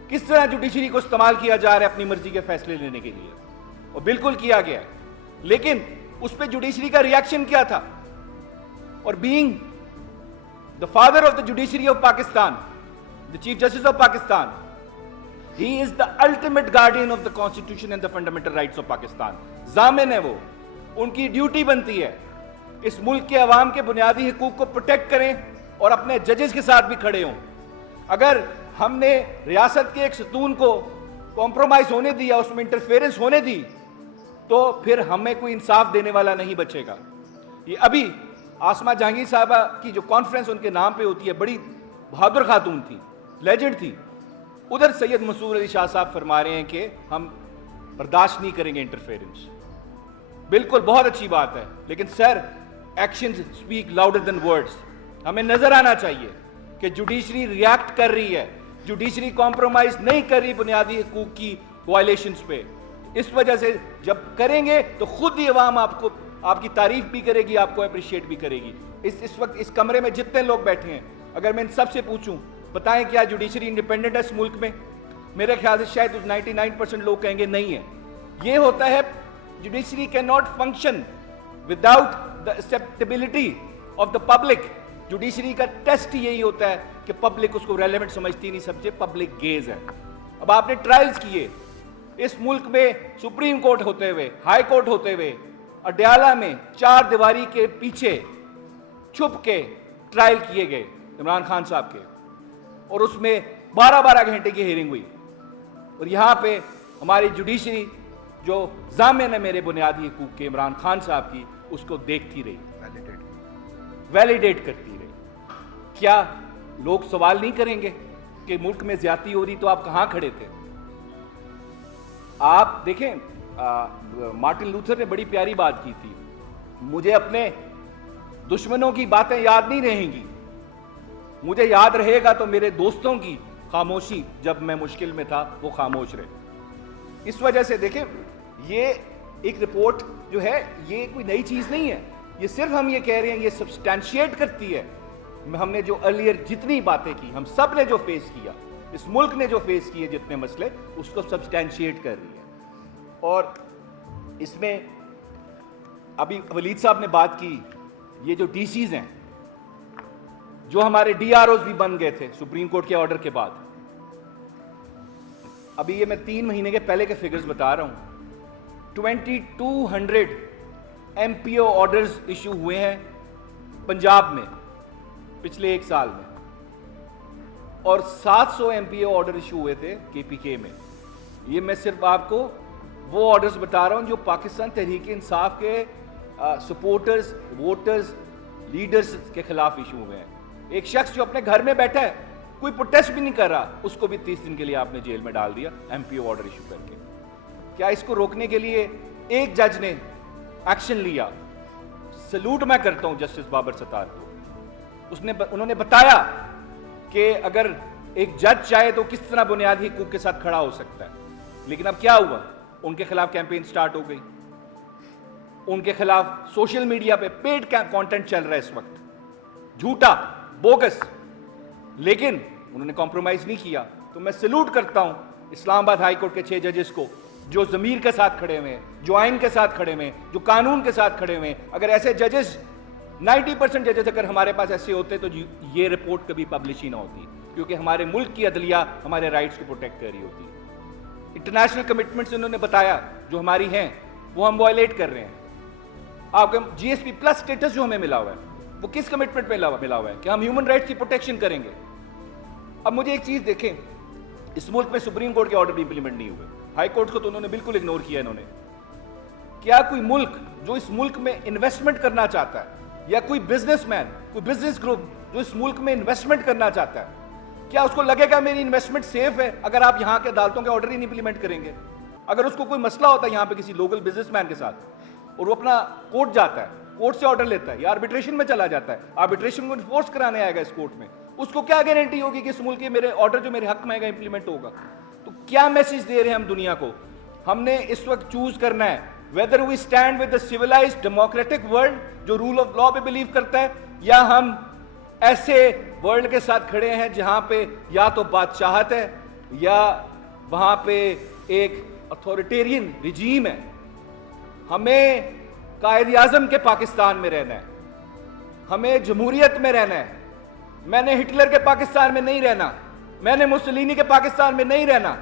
کس طرح جوڈیشری کو استعمال کیا جا رہا ہے اپنی مرضی کے فیصلے لینے کے لیے, اور بالکل کیا گیا ہے. لیکن اس پہ جوڈیشری کا ریاکشن کیا تھا؟ اور being the father of the judiciary of Pakistan, the chief justice of Pakistan, he is the ultimate guardian of the constitution and the fundamental rights of Pakistan. ضامن ہے وہ, ان کی ڈیوٹی بنتی ہے اس ملک کے عوام کے بنیادی حقوق کو پروٹیکٹ کریں اور اپنے ججز کے ساتھ بھی کھڑے ہوں. اگر ہم نے ریاست کے ایک ستون کو کمپرومائز ہونے دیا, اس میں انٹرفیئرنس ہونے دی, تو پھر ہمیں کوئی انصاف دینے والا نہیں بچے گا. یہ ابھی آسمہ جہانگیر صاحبہ کی جو کانفرنس ان کے نام پہ ہوتی ہے, بڑی بہادر خاتون تھی, لیجنڈ تھی. ادھر سید مسرور علی شاہ صاحب فرما رہے ہیں کہ ہم برداشت نہیں کریں گے انٹرفیئرنس. بالکل بہت اچھی بات ہے, لیکن sir actions speak louder than words. ہمیں نظر آنا چاہیے کہ جوڈیشری ریاکٹ کر رہی ہے, جوڈیشری کمپرومائز نہیں کر رہی بنیادی حقوق کی وائلیشنز پہ. اس وجہ سے جب کریں گے تو خود ہی عوام آپ کی تعریف بھی کرے گی, آپ کو اپریشیٹ بھی کرے گی. اس وقت اس کمرے میں جتنے لوگ بیٹھے ہیں, اگر میں ان سب سے پوچھوں بتائیں کیا جوڈیشری انڈیپینڈنٹ ہے اس ملک میں, میرے خیال سے شاید 99% لوگ کہیں گے نہیں ہے. یہ ہوتا ہے judiciary can not function without the acceptability of the public. Judiciary کا ٹیسٹ یہی ہوتا ہے کہ پبلک اس کو ریلیونٹ سمجھتی نہیں, سب سے پبلک گیز ہے. اب آپ نے ٹرائلز کیے اس ملک میں, سپریم کورٹ ہوتے ہوئے, ہائی کورٹ ہوتے ہوئے, اڈیالہ میں 4 دیواری کے پیچھے چھپ کے ٹرائل کیے گئے عمران خان صاحب کے, اور اس میں 12 گھنٹے کی ہیئرنگ ہوئی. اور یہاں پہ ہماری جوڈیشری جو ضامن ہے میرے بنیادی حقوق کے عمران خان صاحب کی, اس کو دیکھتی رہی, ویلیڈیٹ کرتی رہی. کیا لوگ سوال نہیں کریں گے کہ ملک میں زیادتی ہو رہی تو آپ کہاں کھڑے تھے؟ آپ دیکھیں مارٹن لوتھر نے بڑی پیاری بات کی تھی, مجھے اپنے دشمنوں کی باتیں یاد نہیں رہیں گی, مجھے یاد رہے گا تو میرے دوستوں کی خاموشی جب میں مشکل میں تھا وہ خاموش رہے. اس وجہ سے دیکھیں یہ ایک رپورٹ جو ہے یہ کوئی نئی چیز نہیں ہے, یہ صرف ہم یہ کہہ رہے ہیں, یہ سبسٹینشیٹ کرتی ہے ہم نے جو ارلیئر جتنی باتیں کی, ہم سب نے جو فیس کیا, اس ملک نے جو فیس کیے جتنے مسئلے, اس کو سبسٹینشیٹ کر رہی ہے. اور اس میں ابھی ولید صاحب نے بات کی, یہ جو ڈی سیز ہیں, جو ہمارے ڈی آر اوز بھی بن گئے تھے سپریم کورٹ کے آرڈر کے بعد. ابھی یہ میں 3 مہینے کے پہلے کے فگرز بتا رہا ہوں, 2200 ایم پی او آرڈرز ایشو ہوئے ہیں پنجاب میں پچھلے 1 سال میں, اور 700 ایم پی او آرڈر ایشو ہوئے تھے کے پی کے میں. یہ میں صرف آپ کو وہ آرڈرز بتا رہا ہوں جو پاکستان تحریک انصاف کے سپورٹرز, ووٹرز, لیڈرز کے خلاف ایشو ہوئے ہیں. ایک شخص جو اپنے گھر میں بیٹھا ہے, کوئی پروٹیسٹ بھی نہیں کر رہا, اس کو بھی 30 دن کے لیے آپ نے جیل میں ڈال دیا ایم پی او آرڈر ایشو کر کے. کیا اس کو روکنے کے لیے ایک جج نے ایکشن لیا؟ سلوٹ میں کرتا ہوں جسٹس بابر ستار کو. انہوں نے بتایا کہ اگر ایک جج چاہے تو کس طرح بنیادی حقوق کے ساتھ کھڑا ہو سکتا ہے. لیکن اب کیا ہوا, ان کے خلاف کیمپین سٹارٹ ہو گئی, ان کے خلاف سوشل میڈیا پہ پیڈ کانٹینٹ چل رہا ہے اس وقت, جھوٹا, بوگس, لیکن انہوں نے کمپرومائز نہیں کیا. تو میں سلوٹ کرتا ہوں اسلام آباد ہائی کورٹ کے 6 ججز کو, جو ضمیر کے ساتھ کھڑے ہوئے ہیں, جو آئین کے ساتھ کھڑے ہوئے ہیں, جو قانون کے ساتھ کھڑے ہوئے ہیں. اگر ایسے ججز 90% ججز اگر ہمارے پاس ایسے ہوتے تو یہ رپورٹ کبھی پبلش ہی نہ ہوتی, کیونکہ ہمارے ملک کی عدلیہ ہمارے رائٹس کو پروٹیکٹ کر رہی ہوتی. انٹرنیشنل کمٹمنٹس انہوں نے بتایا جو ہماری ہیں وہ ہم وائلیٹ کر رہے ہیں. آپ کا جی ایس پی پلس اسٹیٹس جو ہمیں ملا ہوا ہے وہ کس کمٹمنٹ میں ملا ہوا ہے کہ ہم ہیومن رائٹس کی پروٹیکشن کریں گے. اب مجھے ایک چیز دیکھیں, اس ملک میں سپریم کورٹ کے آرڈر بھی امپلیمنٹ نہیں ہوئے, ہائی کورٹ کو تو انہوں نے بالکل اگنور کیا. انہوں نے کیا کوئی ملک جو اس ملک میں انویسٹمنٹ کرنا چاہتا ہے, یا کوئی بزنس مین, کوئی بزنس گروپ جو اس ملک میں انویسٹمنٹ کرنا چاہتا ہے, کیا اس کو لگے گا میری انویسٹمنٹ سیف ہے اگر آپ یہاں کے عدالتوں کے آرڈر ہی نہیں امپلیمنٹ کریں گے؟ اگر اس کو کوئی مسئلہ ہوتا ہے یہاں پہ کسی لوکل بزنس مین کے ساتھ اور وہ اپنا کورٹ جاتا ہے, کورٹ سے آرڈر لیتا ہے یا آربیٹریشن میں چلا جاتا ہے, آربیٹریشن کو انفورس کرانے آئے گا اس کورٹ میں, اس کو کیا گارنٹی ہوگی کہ اس ملک کے میرے آرڈر جو میرے حق میں آئے گا امپلیمنٹ ہوگا؟ تو کیا میسج دے رہے ہیں ہم دنیا کو؟ ہم نے اس وقت چوز کرنا ہے whether we stand with the civilized democratic world جو رول آف لا پہ بلیو کرتا ہے, یا ہم ایسے ورلڈ کے ساتھ کھڑے ہیں جہاں پہ یا تو بادشاہت ہے یا وہاں پہ ایک اتھارٹیرین رجیم ہے. ہمیں قائد اعظم کے پاکستان میں رہنا ہے, ہمیں جمہوریت میں رہنا ہے. میں نے ہٹلر کے پاکستان میں نہیں رہنا, میں نے مسولینی کے پاکستان میں نہیں رہنا.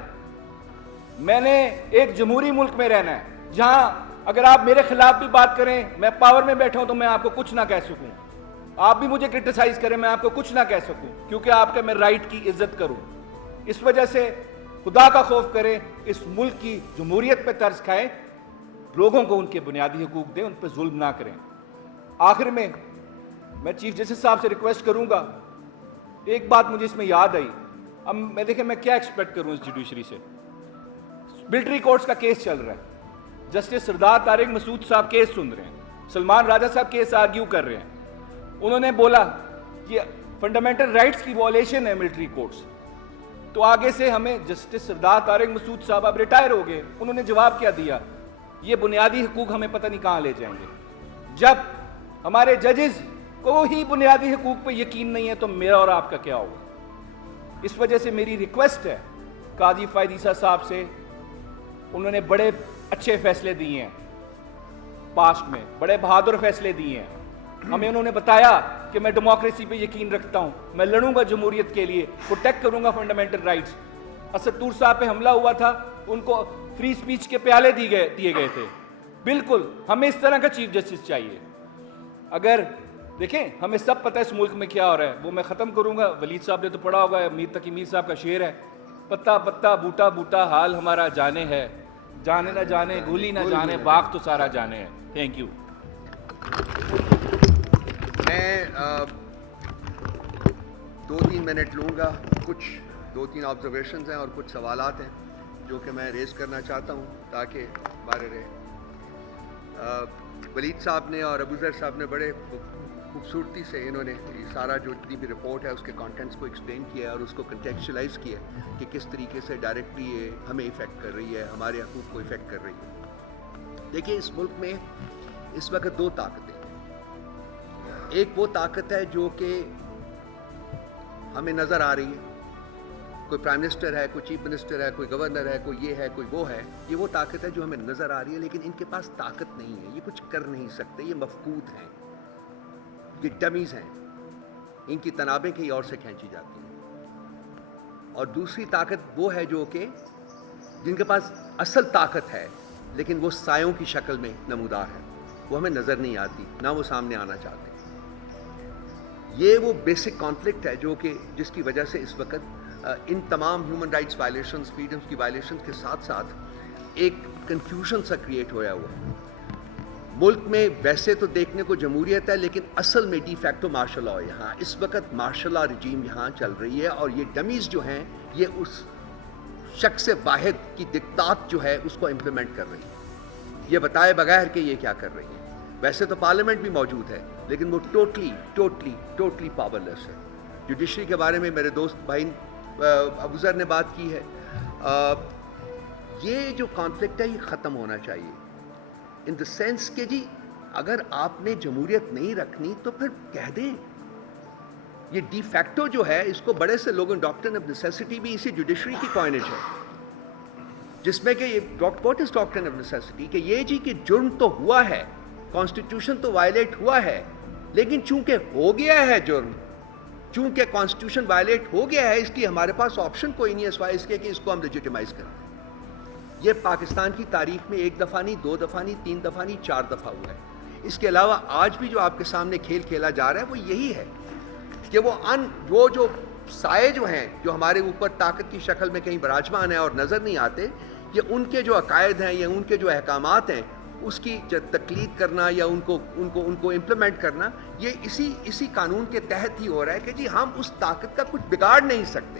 میں نے ایک جمہوری ملک میں رہنا ہے جہاں اگر آپ میرے خلاف بھی بات کریں, میں پاور میں بیٹھا ہوں تو میں آپ کو کچھ نہ کہہ سکوں, آپ بھی مجھے کرٹیسائز کریں میں آپ کو کچھ نہ کہہ سکوں, کیونکہ آپ کے میں رائٹ کی عزت کروں. اس وجہ سے خدا کا خوف کریں, اس ملک کی جمہوریت پہ ترس کھائیں, لوگوں کو ان کے بنیادی حقوق دیں, ان پہ ظلم نہ کریں. آخر میں چیف جسٹس صاحب سے ریکویسٹ کروں گا, ایک بات مجھے اس میں یاد آئی. اب میں دیکھیں میں کیا ایکسپیکٹ کروں اس جوڈیشری سے. ملٹری کورٹس کا کیس چل رہا ہے, جسٹس سردار طارق مسعود صاحب کیس سن رہے ہیں, سلمان راجہ صاحب کیس آرگیو کر رہے ہیں. انہوں نے بولا کہ فنڈامنٹل رائٹس کی وائلیشن ہے ملٹری کورٹس. تو آگے سے ہمیں جسٹس سردار طارق مسعود صاحب اب ریٹائر ہو گئے, انہوں نے جواب کیا دیا, یہ بنیادی حقوق ہمیں پتہ نہیں کہاں لے جائیں گے. جب ہمارے ججز کو ہی بنیادی حقوق پہ یقین نہیں ہے تو میرا اور آپ کا کیا ہوگا؟ اس وجہ سے میری ریکویسٹ ہے قاضی فائد عیسیٰ صاحب سے, انہوں نے بڑے اچھے فیصلے دیے ہیں پاسٹ میں, بڑے بہادر فیصلے دیے ہیں. ہمیں انہوں نے بتایا کہ میں ڈیموکریسی پہ یقین رکھتا ہوں, میں لڑوں گا جمہوریت کے لیے, پروٹیکٹ کروں گا فنڈامنٹل رائٹس. اسد طور صاحب پہ حملہ ہوا تھا, ان کو فری سپیچ کے پیالے دیے گئے تھے. بالکل ہمیں اس طرح کا چیف جسٹس چاہیے. اگر دیکھیں ہمیں سب پتہ ہے اس ملک میں کیا ہو رہا ہے, وہ میں ختم کروں گا. ولید صاحب نے تو پڑھا ہوگا, میر تقی میر صاحب کا شعر ہے, پتا پتا بوٹا بوٹا حال ہمارا جانے ہے, جانے نہ جانے گولی نہ جانے باغ تو سارا جانے ہے. Thank you. میں 2-3 منٹ لوں گا. کچھ 2-3 آبزرویشنز ہیں اور کچھ سوالات ہیں جو کہ میں ریز کرنا چاہتا ہوں تاکہ بارے رہے. ولید صاحب نے اور ابو ذر صاحب نے بڑے خوبصورتی سے انہوں نے سارا جو جتنی بھی رپورٹ ہے اس کے کانٹینٹس کو ایکسپلین کیا ہے اور اس کو کنٹیکچولائز کیا ہے کہ کس طریقے سے ڈائریکٹلی یہ ہمیں ایفیکٹ کر رہی ہے, ہمارے حقوق کو ایفیکٹ کر رہی ہے. دیکھیے اس ملک میں اس وقت 2 طاقتیں. ایک وہ طاقت ہے جو کہ ہمیں نظر آ رہی ہے, کوئی پرائم منسٹر ہے, کوئی چیف منسٹر ہے, کوئی گورنر ہے, کوئی یہ ہے, کوئی وہ ہے. یہ وہ طاقت ہے جو ہمیں نظر آ رہی ہے, لیکن ان کے پاس طاقت نہیں ہے, یہ کچھ کر نہیں سکتے, یہ مفقود ہیں, یہ ڈمیز ہیں, ان کی تنابیں کہیں اور سے کھینچی جاتی ہیں. اور دوسری طاقت وہ ہے جو کہ جن کے پاس اصل طاقت ہے لیکن وہ سایوں کی شکل میں نمودار ہے, وہ ہمیں نظر نہیں آتی, نہ وہ سامنے آنا چاہتے. یہ وہ بیسک کانفلکٹ ہے جو کہ جس کی وجہ سے اس وقت ان تمام ہیومن رائٹس وائلیشنز, فریڈمز کی وائلیشنز کے ساتھ ساتھ ایک کنفیوژن سا کریٹ ہوا ہوا ہے. ملک میں ویسے تو دیکھنے کو جمہوریت ہے لیکن اصل میں ڈی فیکٹو مارشل لا یہاں اس وقت مارشل لا رجیم یہاں چل رہی ہے, اور یہ ڈمیز جو ہیں یہ اس شخص واحد کی دکتات جو ہے اس کو امپلیمنٹ کر رہی ہے, یہ بتائے بغیر کہ یہ کیا کر رہی ہے. ویسے تو پارلیمنٹ بھی موجود ہے لیکن وہ ٹوٹلی پاورلیس ہے. جوڈیشری کے بارے میں میرے دوست بھائی ابو ذر نے بات کی ہے. یہ جو کانفلکٹ ہے یہ ختم ہونا چاہیے, ان دا سینس کہ جی اگر آپ نے جمہوریت نہیں رکھنی تو پھر کہہ دیں. یہ ڈی فیکٹو جو ہے اس کو بڑے سے لوگوں, ڈاکٹرن آف نیسیسٹی بھی اسی جوڈیشری کی کوائنج ہے, جس میں کہ واٹ از ڈاکٹرن آف نیسیسٹی کہ یہ جی کہ جرم تو ہوا ہے, کانسٹیٹیوشن تو وائلیٹ ہوا ہے, لیکن چونکہ ہو گیا ہے جرم, چونکہ کانسٹیٹیوشن وائلیٹ ہو گیا ہے, اس لیے ہمارے پاس آپشن کوئی نہیں ہے سوائے اس کے کہ اس کو ہم لیجیٹیمائز کریں. یہ پاکستان کی تاریخ میں 1 دفعہ نہیں, 2 دفعہ نہیں, 3 دفعہ نہیں, 4 دفعہ ہوا ہے. اس کے علاوہ آج بھی جو آپ کے سامنے کھیل کھیلا جا رہا ہے وہ یہی ہے کہ وہ جو سائے جو ہیں جو ہمارے اوپر طاقت کی شکل میں کہیں براجمان ہیں اور نظر نہیں آتے, یہ ان کے جو عقائد ہیں یا ان کے جو احکامات ہیں اس کی تقلید کرنا یا ان کو امپلیمنٹ کرنا، یہ اسی قانون کے تحت ہی ہو رہا ہے کہ جی ہم اس طاقت کا کچھ بگاڑ نہیں سکتے.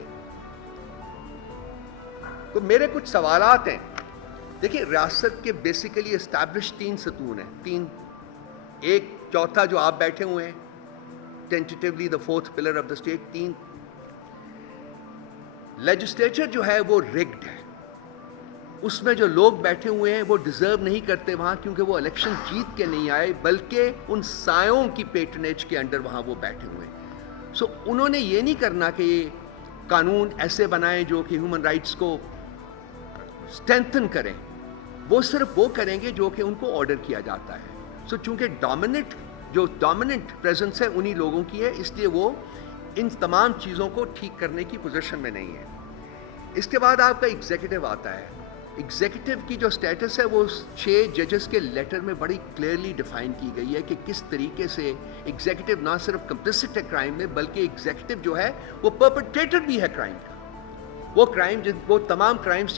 تو میرے کچھ سوالات ہیں. دیکھیں ریاست کے بیسیکلی اسٹیبلش 3 ستون ہیں، ایک چوتھا جو آپ بیٹھے ہوئے ہیں ٹینٹیٹیولی the 4th pillar of the state. 3 legislature جو ہے وہ ریگڈ ہے، اس میں جو لوگ بیٹھے ہوئے ہیں وہ ڈیزرو نہیں کرتے وہاں، کیونکہ وہ الیکشن جیت کے نہیں آئے بلکہ ان سایوں کی پیٹرنیج کے انڈر وہاں وہ بیٹھے ہوئے ہیں. سو انہوں نے یہ نہیں کرنا کہ یہ قانون ایسے بنائیں جو کہ ہیومن رائٹس کو اسٹرینتھن کریں، وہ صرف وہ کریں گے جو کہ ان کو آرڈر کیا جاتا ہے. سو چونکہ ڈومیننٹ پریزنس ہے انہی لوگوں کی ہے، اس لیے وہ ان تمام چیزوں کو ٹھیک کرنے کی پوزیشن میں نہیں ہے. اس کے بعد آپ کا ایگزیکٹو آتا ہے. ایگزیکٹو کی جو سٹیٹس ہے وہ 6 ججز کے لیٹر میں بڑی کلیئرلی ڈیفائن کی گئی ہے کہ کس طریقے سے ایگزیکٹو نہ صرف کمپلسٹ ہے کرائم میں، بلکہ ایگزیکٹو جو ہے وہ پرپیٹریٹر بھی ہے کرائم کا. وہ تمام کرائمز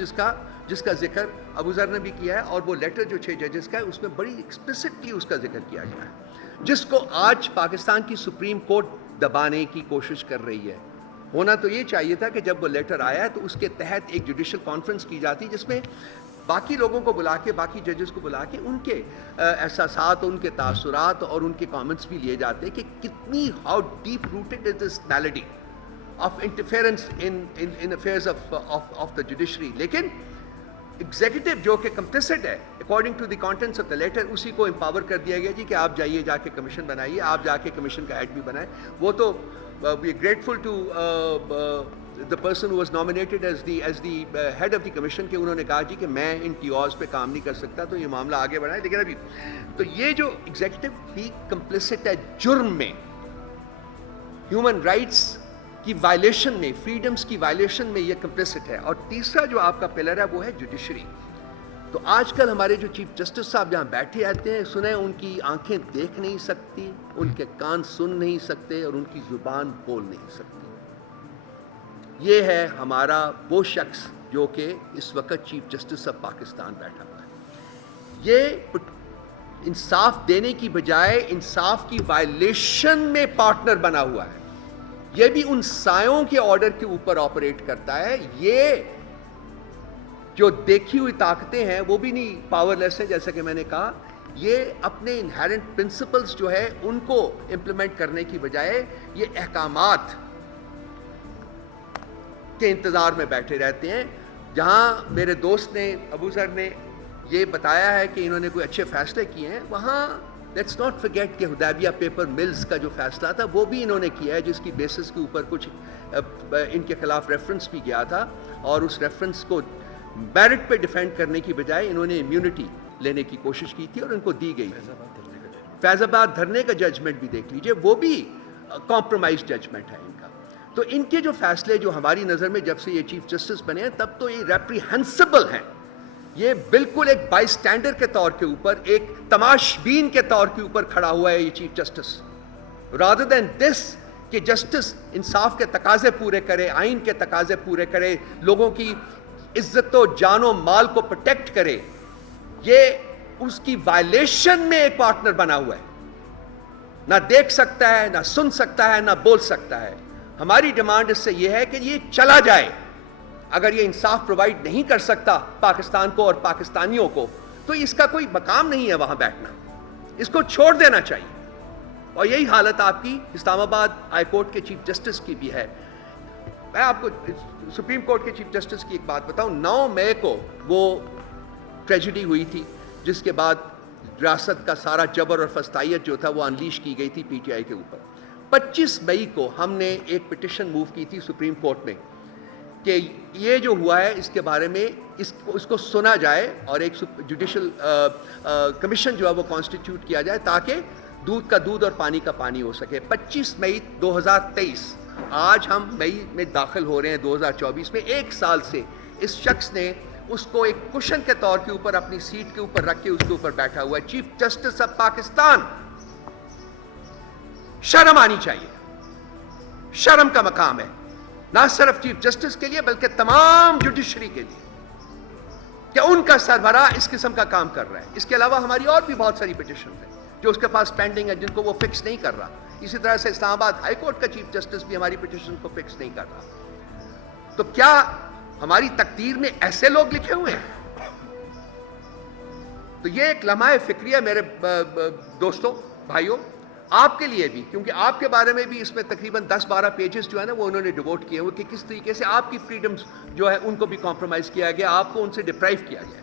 جس کا ذکر ابو ذر نے بھی کیا ہے، اور وہ لیٹر جو 6 ججز کا ہے اس میں بڑی ایکسپلسٹلی اس کا ذکر کیا گیا ہے، جس کو آج پاکستان کی سپریم کورٹ دبانے کی کوشش کر رہی ہے. ہونا تو یہ چاہیے تھا کہ جب وہ لیٹر آیا تو اس کے تحت ایک جوڈیشل کانفرنس کی جاتی جس میں باقی لوگوں کو بلا کے، باقی ججز کو بلا کے ان کے احساسات، ان کے تاثرات اور ان کے کامنٹس بھی لیے جاتے کہ کتنی how deep rooted is this malady of interference in affairs of the judiciary. لیکن ایگزیکٹو جو کہ کمپلسٹ ہے according to the contents of the letter, اسی کو امپاور کر دیا گیا جی کہ آپ جائیے جا کے کمیشن بنائیے، آپ جا کے کمیشن کا ہیڈ بھی بنائیں. وہ تو we are grateful to the person who was nominated as the head of the commission کہ انہوں نے کہا جی کہ میں ان ٹیوز پہ کام نہیں کر سکتا تو یہ معاملہ آگے بڑھائے. لیکن ابھی تو یہ جو ایگزیکٹو ہی کمپلسٹ ہے جرم میں، ہیومن رائٹس کی وائلیشن میں، فریڈمز کی وائلیشن میں یہ کمپلسٹ ہے. اور تیسرا جو آپ کا پلر ہے وہ ہے جوڈیشری. تو آج کل ہمارے جو چیف جسٹس صاحب جہاں بیٹھے آتے ہیں، سنیں ان کی آنکھیں دیکھ نہیں سکتی، ان کے کان سن نہیں سکتے اور ان کی زبان بول نہیں سکتی. یہ ہے ہمارا وہ شخص جو کہ اس وقت چیف جسٹس آف پاکستان بیٹھا ہوا ہے. یہ انصاف دینے کی بجائے انصاف کی وائلیشن میں پارٹنر بنا ہوا ہے. یہ بھی ان سایوں کے آرڈر کے اوپر آپریٹ کرتا ہے. یہ جو دیکھی ہوئی طاقتیں ہیں وہ بھی نہیں پاور لیس ہیں جیسا کہ میں نے کہا. یہ اپنے انہیرنٹ پرنسپلز جو ہے ان کو امپلیمنٹ کرنے کی بجائے یہ احکامات کے انتظار میں بیٹھے رہتے ہیں. جہاں میرے دوست نے ابو ذر نے یہ بتایا ہے کہ انہوں نے کوئی اچھے فیصلے کیے ہیں، وہاں لیٹس ناٹ فرگیٹ کہ حدیبیہ پیپر ملز کا جو فیصلہ تھا وہ بھی انہوں نے کیا ہے، جس کی بیسس کے اوپر کچھ ان کے خلاف ریفرنس بھی گیا تھا، اور اس ریفرنس کو میرٹ پہ ڈیفینڈ کرنے کی بجائے انہوں نے امیونٹی لینے کی کوشش کی تھی اور ان کو دی گئی. فیض آباد دھرنے کا ججمنٹ بھی دیکھ لیجئے، وہ بھی کمپرومائز ججمنٹ ہے ان کا. تو ان کے جو فیصلے جو ہماری نظر میں جب سے یہ چیف جسٹس بنے ہیں تب تو یہ ریپریہنسبل ہیں. یہ بالکل ایک بائی سٹینڈر کے طور کے اوپر، ایک تماش بین کے طور کے اوپر کھڑا ہوا ہے یہ چیف جسٹس، رادر دین دس کہ جسٹس انصاف کے تقاضے پورے کرے، آئین کے تقاضے پورے کرے، لوگوں کی عزت و جان و مال کو پروٹیکٹ کرے. یہ اس کی وائلیشن میں ایک پارٹنر بنا ہوا ہے. نہ دیکھ سکتا ہے، نہ سن سکتا ہے، نہ بول سکتا ہے. ہماری ڈیمانڈ اس سے یہ ہے کہ یہ چلا جائے. اگر یہ انصاف پرووائڈ نہیں کر سکتا پاکستان کو اور پاکستانیوں کو تو اس کا کوئی مقام نہیں ہے وہاں بیٹھنا، اس کو چھوڑ دینا چاہیے. اور یہی حالت آپ کی اسلام آباد ہائی کورٹ کے چیف جسٹس کی بھی ہے. میں آپ کو سپریم کورٹ کے چیف جسٹس کی ایک بات بتاؤں. 9 مئی کو وہ ٹریجڈی ہوئی تھی جس کے بعد ریاست کا سارا جبر اور فستائیت جو تھا وہ انلیش کی گئی تھی پی ٹی آئی کے اوپر. 25 مئی کو ہم نے ایک پٹیشن موو کی تھی سپریم کورٹ میں کہ یہ جو ہوا ہے اس کے بارے میں اس کو سنا جائے اور ایک جوڈیشل کمیشن جو ہے وہ کانسٹیٹیوٹ کیا جائے تاکہ دودھ کا دودھ اور پانی کا پانی ہو سکے. 25 مئی 2023، آج ہم مئی میں داخل ہو رہے ہیں 2024 میں. 1 سال سے اس شخص نے اس کو ایک کشن کے طور کے اوپر اپنی سیٹ کے اوپر رکھ کے اس کے اوپر بیٹھا ہوا ہے. چیف جسٹس آف پاکستان، شرم آنی چاہیے. شرم کا مقام ہے نہ صرف چیف جسٹس کے لیے بلکہ تمام جوڈیشری کے لیے کہ ان کا سربراہ اس قسم کا کام کر رہا ہے. اس کے علاوہ ہماری اور بھی بہت ساری پٹیشن ہیں جو اس کے پاس پینڈنگ ہے جن کو وہ فکس نہیں کر رہا. اسی طرح سے اسلام آباد ہائی کورٹ کا چیف جسٹس بھی ہماری پٹیشن کو فکس نہیں کر رہا. تو کیا ہماری تقدیر میں ایسے لوگ لکھے ہوئے ہیں؟ تو یہ ایک لمحہ فکریہ میرے دوستوں بھائیوں آپ کے لیے بھی, کیونکہ آپ کے بارے میں بھی اس میں تقریباً 10-12 پیجز جو ہے نا وہ انہوں نے ڈیووٹ کیے ہوئے کہ کس طریقے سے آپ کی فریڈمز جو ہے ان کو بھی کمپرومائز کیا گیا, آپ کو ان سے ڈپرائیو کیا گیا.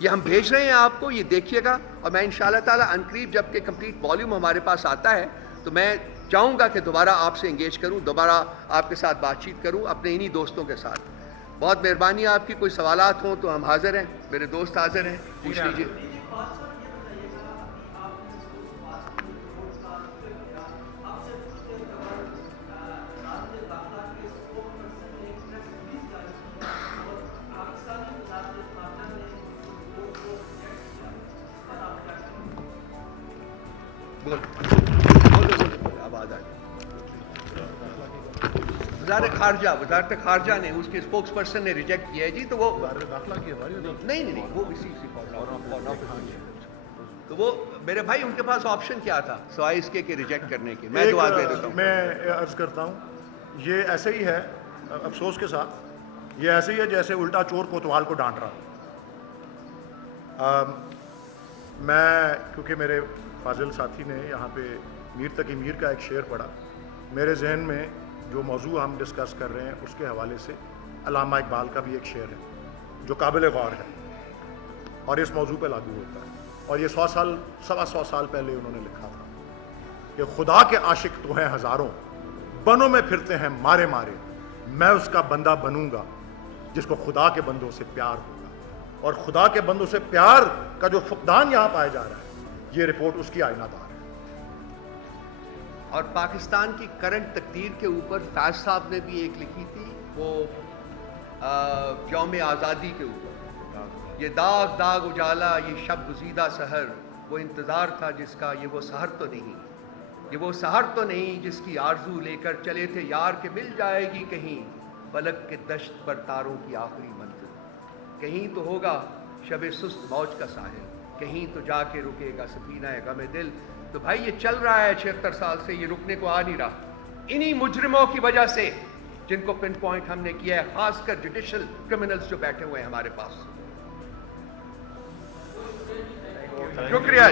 یہ ہم بھیج رہے ہیں آپ کو, یہ دیکھیے گا. اور میں انشاءاللہ تعالیٰ عنقریب جب کہ کمپلیٹ والیوم ہمارے پاس آتا ہے تو میں چاہوں گا کہ دوبارہ آپ سے انگیج کروں, دوبارہ آپ کے ساتھ بات چیت کروں اپنے انہی دوستوں کے ساتھ. بہت مہربانی آپ کی. کوئی سوالات ہوں تو ہم حاضر ہیں, میرے دوست حاضر ہیں, پوچھ لیجیے. وزارت خارجہ نے اس کے اسپوکس پرسن نے ریجیکٹ کیا ہے جی. تو وہ نہیں وہ اسی تو وہ میرے بھائی ان کے پاس آپشن کیا تھا سوائے اس کے کہ ریجیکٹ کرنے کے. میں دعا دے دیتا ہوں. میں عرض کرتا ہوں یہ ایسے ہی ہے, افسوس کے ساتھ یہ ایسے ہی ہے جیسے الٹا چور کوتوال کو ڈانٹ رہا. میں کیونکہ میرے فاضل ساتھی نے یہاں پہ میر تقی میر کا ایک شعر پڑھا, میرے ذہن میں جو موضوع ہم ڈسکس کر رہے ہیں اس کے حوالے سے علامہ اقبال کا بھی ایک شعر ہے جو قابل غور ہے اور اس موضوع پہ لاگو ہوتا ہے. اور یہ 100 سال پہلے انہوں نے لکھا تھا کہ خدا کے عاشق تو ہیں ہزاروں, بنوں میں پھرتے ہیں مارے مارے, میں اس کا بندہ بنوں گا جس کو خدا کے بندوں سے پیار ہوگا. اور خدا کے بندوں سے پیار کا جو فقدان یہاں پایا جا رہا ہے یہ رپورٹ اس کی آئینہ دار ہے. اور پاکستان کی کرنٹ تقدیر کے اوپر فیض صاحب نے بھی ایک لکھی تھی, وہ یوم آزادی کے اوپر, یہ داغ داغ اجالا یہ شب گزیدہ سحر, وہ انتظار تھا جس کا یہ وہ سحر تو نہیں, یہ وہ سحر تو نہیں جس کی آرزو لے کر چلے تھے یار کہ مل جائے گی کہیں فلک کے دشت پر تاروں کی آخری منزل, کہیں تو ہوگا شب سست موج کا ساحل, کہیں تو جا کے رکے گا سفینہ غم دل. تو بھائی یہ چل رہا ہے 76 سال سے, یہ رکنے کو آ نہیں رہا. انہی مجرموں کی وجہ سے جن کو پن پوائنٹ ہم نے کیا ہے, خاص کر جوڈیشل کرمنلز جو بیٹھے ہوئے ہیں ہمارے پاس. شکریہ.